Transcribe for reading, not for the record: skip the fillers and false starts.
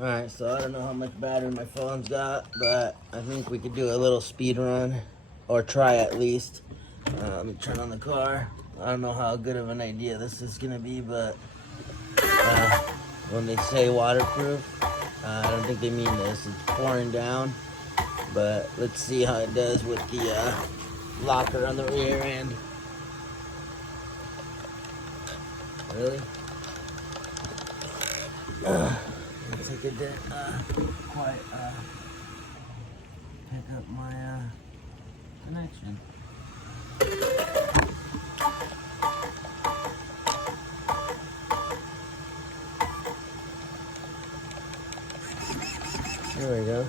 Alright, so I don't know how much battery my phone's got, but I think we could do a little speed run, or try at least. Let me turn on the car. I don't know how good of an idea this is gonna be, but when they say waterproof, I don't think they mean this. It's pouring down, but let's see how it does with the locker on the rear end. Really? Looks like it didn't quite pick up my connection. There we go.